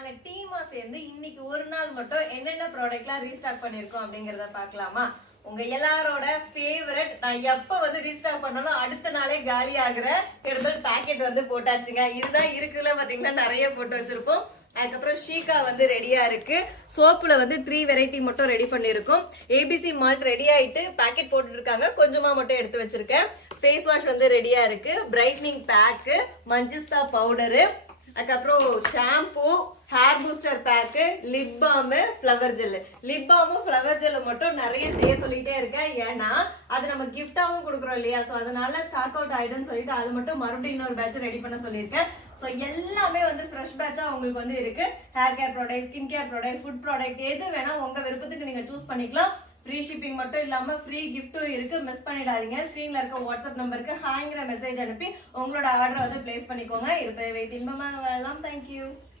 நாங்க டீமா சேர்ந்து இன்னைக்கு ஒரு நாள் மட்டும் என்னென்ன ப்ராடக்ட்லாம் ரீஸ்டாக் பண்ணிருக்கோம் அப்படிங்கறத பார்க்கலாமா? உங்க எல்லாரோட ஃபேவரட் நான் எப்ப வந்து ரீஸ்டாக் பண்ணாலும் அடுத்த நாளே காலி ஆகுற ஹெர்பல் பாக்கெட் வந்து போட்டாச்சுங்க. இதுதான் இருக்குதுல பாத்தீங்கன்னா நிறைய போட்டு வச்சிருப்போம். அதுக்கப்புறம் ஷீகா வந்து ரெடியா இருக்கு. சோப்புல வந்து 3 வெரைட்டி மட்டும் ரெடி பண்ணிருக்கோம். ஏபிசி மால்ட் ரெடி ஆயிட்டு பாக்கெட் போட்டுட்டு இருக்காங்க, கொஞ்சமா மட்டும் எடுத்து வச்சிருக்கேன். ஃபேஸ் வாஷ் வந்து ரெடியா இருக்கு. பிரைட்னிங் பேக்கு, மஞ்சிஸ்தா பவுடரு, அதுக்கப்புறம் shampoo, hair booster pack, lip balm, flower gel. Lip balm flower gel மட்டும் நிறைய செய்ய சொல்லிட்டே இருக்கேன். ஏன்னா அது நம்ம கிஃப்டாவும் கொடுக்குறோம் இல்லையா? ஸோ அதனால ஸ்டாக் அவுட் ஆயிடும்னு சொல்லிட்டு அது மட்டும் மறுபடியும் இன்னொரு பேட்ச் ரெடி பண்ண சொல்லியிருக்கேன். ஸோ எல்லாமே வந்து ஃப்ரெஷ் பேட்சா உங்களுக்கு வந்து இருக்கு. Hair care product, skin care product, food product எது வேணா உங்க விருப்பத்துக்கு நீங்க சூஸ் பண்ணிக்கலாம். ஃப்ரீ ஷிப்பிங் மட்டும் இல்லாம ஃப்ரீ கிஃப்ட்டும் இருக்கு. மிஸ் பண்ணிடாதீங்க. ஸ்கிரீன்ல இருக்க வாட்ஸ்அப் நம்பருக்கு ஹாய்ங்கிற மெசேஜ் அனுப்பி உங்களோட ஆர்டரை வந்து பிளேஸ் பண்ணிக்கோங்க. இருப்பதை வைத்து இன்பமாக வாழலாம். தேங்க்யூ.